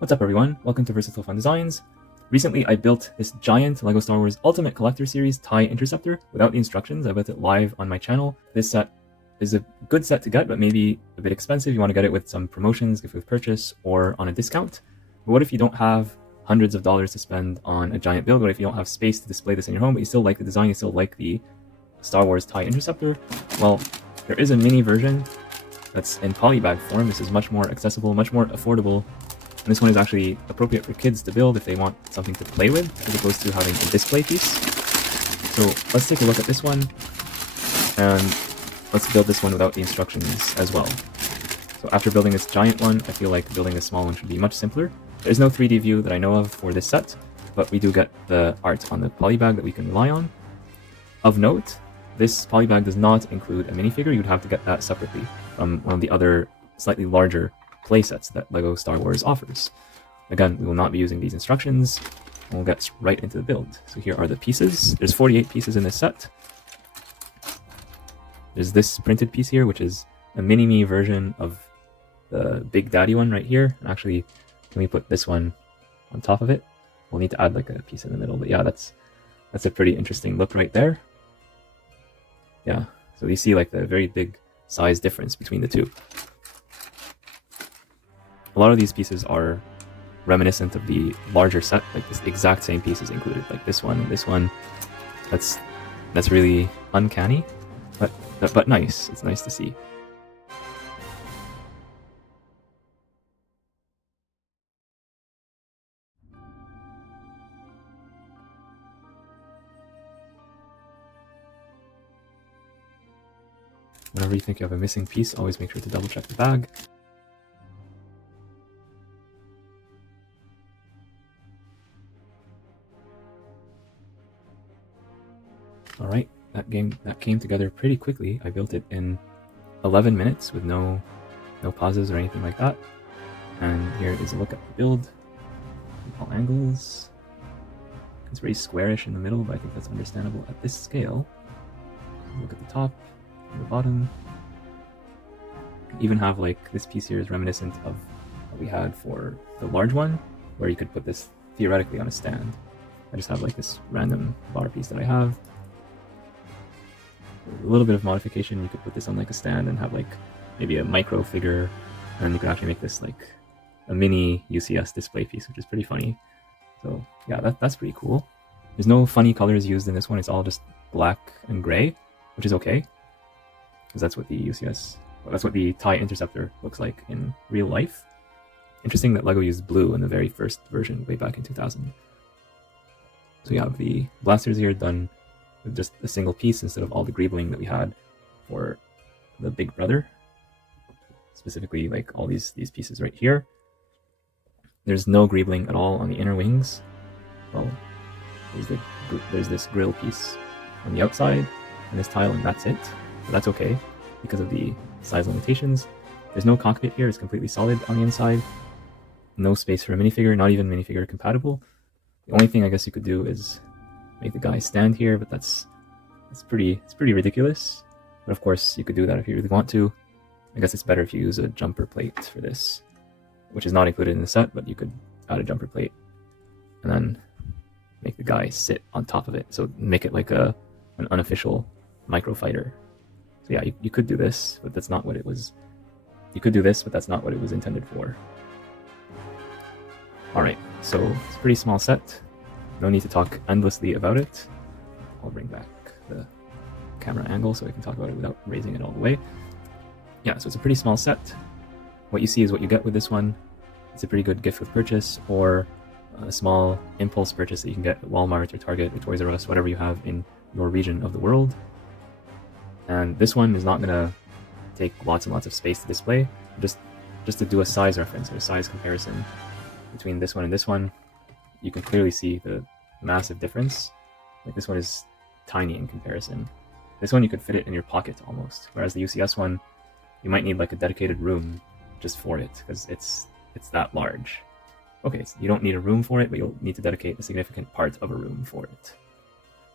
What's up everyone, welcome to Versatile Fun Designs. Recently I built this giant LEGO Star Wars Ultimate Collector Series TIE Interceptor without the instructions. I built it live on my channel. This set is a good set to get, but maybe a bit expensive. You want to get it with some promotions, gift with purchase, or on a discount. But what if you don't have hundreds of dollars to spend on a giant build? What if you don't have space to display this in your home, but you still like the design, you still like the Star Wars TIE Interceptor? Well, there is a mini version that's in polybag form. This is much more accessible, much more affordable. And this one is actually appropriate for kids to build if they want something to play with, as opposed to having a display piece. So let's take a look at this one, and let's build this one without the instructions as well. So after building this giant one, I feel like building this small one should be much simpler. There's no 3D view that I know of for this set, but we do get the art on the polybag that we can rely on. Of note, this polybag does not include a minifigure. You'd have to get that separately from one of the other slightly larger playsets that LEGO Star Wars offers. Again, we will not be using these instructions, and we'll get right into the build. So here are the pieces. There's 48 pieces in this set. There's this printed piece here, which is a mini-me version of the Big Daddy one right here. And actually, when we put this one on top of it, we'll need to add like a piece in the middle. But yeah, that's a pretty interesting look right there. Yeah, so you see like the very big size difference between the two. A lot of these pieces are reminiscent of the larger set, like this exact same piece is included, like this one and this one. That's really uncanny, but nice. It's nice to see. Whenever you think you have a missing piece, always make sure to double check the bag. Alright, that came together pretty quickly. I built it in 11 minutes with no pauses or anything like that. And here is a look at the build. All angles. It's very squarish in the middle, but I think that's understandable at this scale. Look at the top and the bottom. Even have like this piece here is reminiscent of what we had for the large one, where you could put this theoretically on a stand. I just have like this random bar piece that I have. A little bit of modification, you could put this on like a stand and have like maybe a micro figure, and you could actually make this like a mini UCS display piece, which is pretty funny. So yeah, that's pretty cool. There's no funny colors used in this one. It's all just black and gray, which is okay, because that's what the TIE Interceptor looks like in real life. Interesting that LEGO used blue in the very first version way back in 2000. So you have the blasters here done with just a single piece instead of all the greebling that we had for the Big Brother. Specifically, like all these pieces right here. There's no greebling at all on the inner wings. Well, there's this grill piece on the outside and this tile, and that's it. But that's okay because of the size limitations. There's no cockpit here. It's completely solid on the inside. No space for a minifigure, not even minifigure compatible. The only thing I guess you could do is make the guy stand here, but it's pretty ridiculous. But of course, you could do that if you really want to. I guess it's better if you use a jumper plate for this, which is not included in the set, but you could add a jumper plate and then make the guy sit on top of it. So make it like an unofficial micro fighter. So yeah, you could do this, but that's not what it was. You could do this, but that's not what it was intended for. Alright, so it's a pretty small set. No need to talk endlessly about it. I'll bring back the camera angle so I can talk about it without raising it all the way. Yeah, so it's a pretty small set. What you see is what you get with this one. It's a pretty good gift with purchase, or a small impulse purchase that you can get at Walmart or Target or Toys R Us, whatever you have in your region of the world. And this one is not going to take lots and lots of space to display. Just to do a size reference or a size comparison between this one and this one, you can clearly see the massive difference. Like this one is tiny in comparison. This one you could fit it in your pocket almost, whereas the UCS one, you might need like a dedicated room just for it, because it's that large. Okay, so you don't need a room for it, but you'll need to dedicate a significant part of a room for it.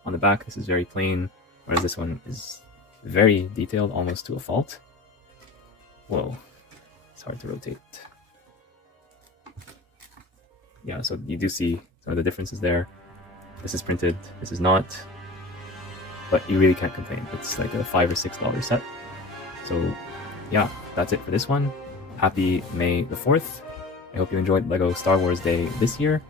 On the back, this is very plain, whereas this one is very detailed, almost to a fault. Whoa, it's hard to rotate. yeah, so you do see some of the differences there. This is printed, this is not, but you really can't complain. It's like a $5 or $6 set. So yeah, that's it for this one. Happy May the 4th. I hope you enjoyed LEGO Star Wars Day this year,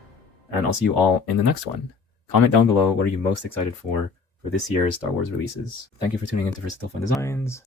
and I'll see you all in the next one. Comment down below, what are you most excited for this year's Star Wars releases. Thank you for tuning in to Versatile Fun Designs.